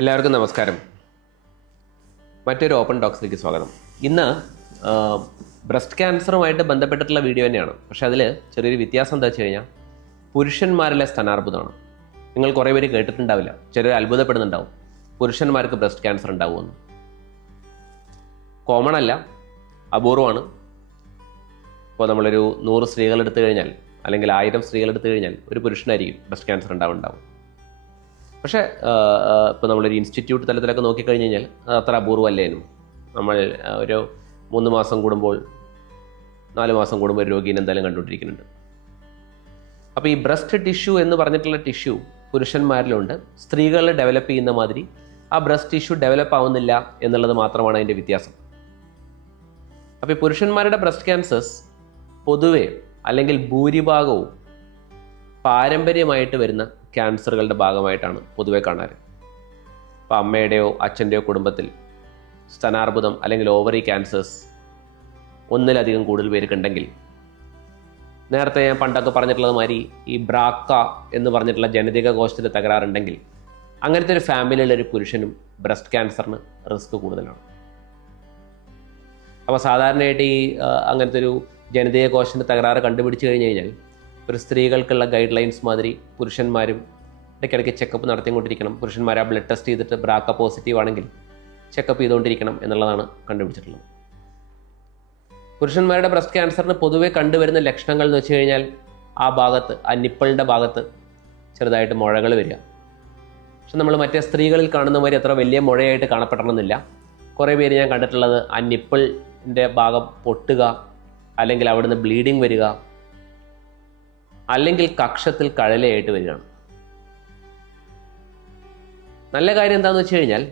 എല്ലാവർക്കും നമസ്കാരം. മറ്റൊരു ഓപ്പൺ ടോക്സിലേക്ക് സ്വാഗതം. ഇന്ന് ബ്രസ്റ്റ് ക്യാൻസറുമായിട്ട് ബന്ധപ്പെട്ടിട്ടുള്ള വീഡിയോ തന്നെയാണ്. പക്ഷെ അതിൽ ചെറിയൊരു വ്യത്യാസം എന്താ വെച്ച് കഴിഞ്ഞാൽ പുരുഷന്മാരിലെ സ്ഥാനാർബുദമാണ്. നിങ്ങൾ കുറേ പേര് കേട്ടിട്ടുണ്ടാവില്ല. ചിലർ അത്ഭുതപ്പെടുന്നുണ്ടാവും. പുരുഷന്മാർക്ക് ബ്രസ്റ്റ് ക്യാൻസർ ഉണ്ടാവുമെന്ന്. കോമൺ അല്ല അപൂർവമാണ്. ഇപ്പോൾ നമ്മളൊരു നൂറ് സ്ത്രീകൾ എടുത്തു കഴിഞ്ഞാൽ അല്ലെങ്കിൽ ആയിരം സ്ത്രീകൾ എടുത്തു കഴിഞ്ഞാൽ ഒരു പുരുഷനായിരിക്കും ബ്രസ്റ്റ് ക്യാൻസർ ഉണ്ടാവുണ്ടാവും പക്ഷേ ഇപ്പോൾ നമ്മളൊരു ഇൻസ്റ്റിറ്റ്യൂട്ട് തലത്തിലൊക്കെ നോക്കിക്കഴിഞ്ഞ് കഴിഞ്ഞാൽ അത് അത്ര അപൂർവമല്ലേനും. നമ്മൾ ഒരു മൂന്ന് മാസം കൂടുമ്പോൾ നാല് മാസം കൂടുമ്പോൾ ഒരു രോഗീനെ എന്തായാലും കണ്ടുകൊണ്ടിരിക്കുന്നുണ്ട് അപ്പോൾ ഈ ബ്രസ്റ്റ് ടിഷ്യൂ എന്ന് പറഞ്ഞിട്ടുള്ള ടിഷ്യൂ പുരുഷന്മാരിലുണ്ട്. സ്ത്രീകൾ ഡെവലപ്പ് ചെയ്യുന്ന മാതിരി ആ ബ്രസ്റ്റ് ടിഷ്യൂ ഡെവലപ്പ് ആവുന്നില്ല എന്നുള്ളത് മാത്രമാണ് അതിന്റെ വ്യത്യാസം. അപ്പോൾ ഈ പുരുഷന്മാരുടെ ബ്രസ്റ്റ് ക്യാൻസേഴ്സ് പൊതുവെ അല്ലെങ്കിൽ ഭൂരിഭാഗവും പാരമ്പര്യമായിട്ട് വരുന്ന ക്യാൻസറുകളുടെ ഭാഗമായിട്ടാണ് പൊതുവെ കാണാറ്. അപ്പോൾ അമ്മയുടെയോ അച്ഛന്റെയോ കുടുംബത്തിൽ സ്തനാർബുദം അല്ലെങ്കിൽ ഓവറി ക്യാൻസേഴ്സ് ഒന്നിലധികം കൂടുതൽ പേർക്കുണ്ടെങ്കിൽ നേരത്തെ ഞാൻ പണ്ടൊക്കെ പറഞ്ഞിട്ടുള്ളത് മാതിരി ഈ ബ്രാക്ക എന്ന് പറഞ്ഞിട്ടുള്ള ജനിതക കോശത്തിൽ തകരാറുണ്ടെങ്കിൽ അങ്ങനത്തെ ഒരു ഫാമിലിയിലെ ഒരു പുരുഷനും ബ്രസ്റ്റ് ക്യാൻസറിന് റിസ്ക് കൂടുതലാണ്. അപ്പോൾ സാധാരണയായിട്ട് ഈ അങ്ങനത്തെ ഒരു ജനിതക കോശത്തിന്റെ തകരാറ് കണ്ടുപിടിച്ച് കഴിഞ്ഞ് കഴിഞ്ഞാൽ ഒരു സ്ത്രീകൾക്കുള്ള ഗൈഡ് ലൈൻസ് മാതിരി പുരുഷന്മാരും ഇടയ്ക്കിടയ്ക്ക് ചെക്കപ്പ് നടത്തിക്കൊണ്ടിരിക്കണം. പുരുഷന്മാർ ആ ബ്ലഡ് ടെസ്റ്റ് ചെയ്തിട്ട് ബ്രാക്ക പോസിറ്റീവ് ആണെങ്കിൽ ചെക്കപ്പ് ചെയ്തുകൊണ്ടിരിക്കണം എന്നുള്ളതാണ് കണ്ടുപിടിച്ചിട്ടുള്ളത്. പുരുഷന്മാരുടെ ബ്രസ്റ്റ് ക്യാൻസറിന് പൊതുവെ കണ്ടുവരുന്ന ലക്ഷണങ്ങൾ എന്ന് വെച്ച് കഴിഞ്ഞാൽ ആ ഭാഗത്ത് ആ നിപ്പിളിന്റെ ഭാഗത്ത് ചെറുതായിട്ട് മുഴകൾ വരിക. പക്ഷെ നമ്മൾ മറ്റേ സ്ത്രീകളിൽ കാണുന്ന മാതിരി അത്ര വലിയ മുഴയായിട്ട് കാണപ്പെടണമെന്നില്ല. കുറേ പേര് ഞാൻ കണ്ടിട്ടുള്ളത് ആ നിപ്പിളിന്റെ ഭാഗം പൊട്ടുക അല്ലെങ്കിൽ അവിടുന്ന് ബ്ലീഡിങ് വരിക അല്ലെങ്കിൽ കക്ഷത്തിൽ കഴലയായിട്ട് വരികയാണ്. നല്ല കാര്യം എന്താണെന്ന് വെച്ച് കഴിഞ്ഞാൽ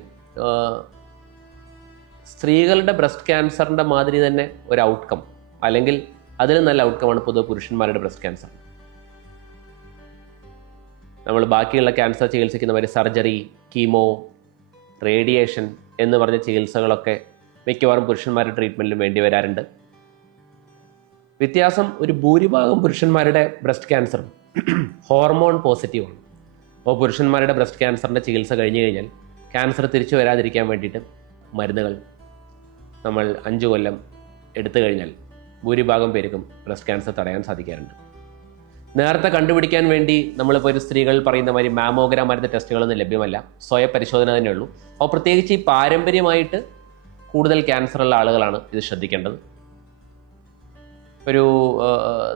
സ്ത്രീകളുടെ ബ്രസ്റ്റ് ക്യാൻസറിന്റെ മാതിരി തന്നെ ഒരു ഔട്ട്കം അല്ലെങ്കിൽ അതിലും നല്ല ഔട്ട്കമാണ് പൊതുവെ പുരുഷന്മാരുടെ ബ്രസ്റ്റ് ക്യാൻസർ. നമ്മൾ ബാക്കിയുള്ള ക്യാൻസർ ചികിത്സിക്കുന്ന മാതിരി സർജറി കീമോ റേഡിയേഷൻ എന്ന് പറഞ്ഞ ചികിത്സകളൊക്കെ മിക്കവാറും പുരുഷന്മാരുടെ ട്രീറ്റ്മെന്റിലും വേണ്ടി വരാറുണ്ട്. വ്യത്യാസം ഒരു ഭൂരിഭാഗം പുരുഷന്മാരുടെ ബ്രസ്റ്റ് ക്യാൻസർ ഹോർമോൺ പോസിറ്റീവാണ് അപ്പോൾ പുരുഷന്മാരുടെ ബ്രസ്റ്റ് ക്യാൻസറിന്റെ ചികിത്സ കഴിഞ്ഞു കഴിഞ്ഞാൽ ക്യാൻസർ തിരിച്ചു വരാതിരിക്കാൻ വേണ്ടിയിട്ട് മരുന്നുകൾ നമ്മൾ അഞ്ച് കൊല്ലം എടുത്തു കഴിഞ്ഞാൽ ഭൂരിഭാഗം പേർക്കും ബ്രസ്റ്റ് ക്യാൻസർ തടയാൻ സാധിക്കാറുണ്ട്. നേരത്തെ കണ്ടുപിടിക്കാൻ വേണ്ടി നമ്മളിപ്പോൾ ഒരു സ്ത്രീകൾ പറയുന്ന മാതിരി മാമോഗ്രാം മരുന്ന് ടെസ്റ്റുകളൊന്നും ലഭ്യമല്ല. സ്വയം പരിശോധന തന്നെ ഉള്ളൂ അപ്പോൾ പ്രത്യേകിച്ച് ഈ പാരമ്പര്യമായിട്ട് കൂടുതൽ ക്യാൻസറുള്ള ആളുകളാണ് ഇത് ശ്രദ്ധിക്കേണ്ടത്. ഒരു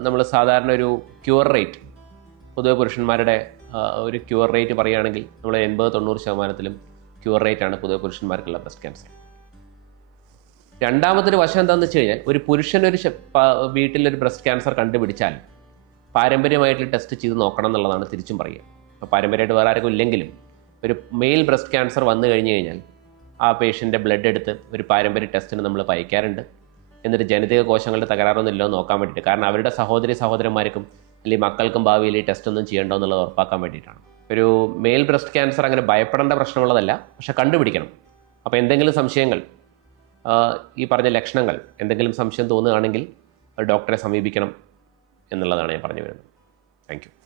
നമ്മൾ സാധാരണ ഒരു ക്യൂർ റേറ്റ് പൊതുവെ പുരുഷന്മാരുടെ ഒരു ക്യൂർ റേറ്റ് പറയുകയാണെങ്കിൽ നമ്മൾ എൺപത് തൊണ്ണൂറ് ശതമാനത്തിലും ക്യൂർ റേറ്റ് ആണ് പൊതുവെ പുരുഷന്മാർക്കുള്ള ബ്രസ്റ്റ് ക്യാൻസർ രണ്ടാമതൊരു വശം എന്താണെന്ന് വെച്ച് കഴിഞ്ഞാൽ ഒരു പുരുഷനൊരു ഒരു വീട്ടിലൊരു ബ്രസ്റ്റ് ക്യാൻസർ കണ്ടുപിടിച്ചാൽ പാരമ്പര്യമായിട്ട് ടെസ്റ്റ് ചെയ്ത് നോക്കണം എന്നുള്ളതാണ് തിരിച്ചും പറയുക. അപ്പോൾ പാരമ്പര്യമായിട്ട് വേറെ ആർക്കും ഇല്ലെങ്കിലും ഒരു മെയിൽ ബ്രസ്റ്റ് ക്യാൻസർ വന്നു കഴിഞ്ഞ് കഴിഞ്ഞാൽ ആ പേഷ്യന്റെ ബ്ലഡ് എടുത്ത് ഒരു പാരമ്പര്യ ടെസ്റ്റിന് നമ്മൾ പയക്കാറുണ്ട്. എന്നിട്ട് ജനിതക കോശങ്ങളുടെ തകരാറൊന്നും ഇല്ലോ നോക്കാൻ വേണ്ടിയിട്ട്. കാരണം അവരുടെ സഹോദരി സഹോദരന്മാർക്കും അല്ലെങ്കിൽ മക്കൾക്കും ഭാവിയിൽ ഈ ടെസ്റ്റ് ഒന്നും ചെയ്യണ്ടോ എന്നുള്ളത് ഉറപ്പാക്കാൻ വേണ്ടിയിട്ടാണ്. ഒരു മെയിൽ ബ്രസ്റ്റ് ക്യാൻസർ അങ്ങനെ ഭയപ്പെടേണ്ട പ്രശ്നമുള്ളതല്ല പക്ഷെ കണ്ടുപിടിക്കണം. അപ്പോൾ എന്തെങ്കിലും സംശയങ്ങൾ ഈ പറഞ്ഞ ലക്ഷണങ്ങൾ എന്തെങ്കിലും സംശയം തോന്നുകയാണെങ്കിൽ ഡോക്ടറെ സമീപിക്കണം എന്നുള്ളതാണ് ഞാൻ പറഞ്ഞു വരുന്നത്. താങ്ക്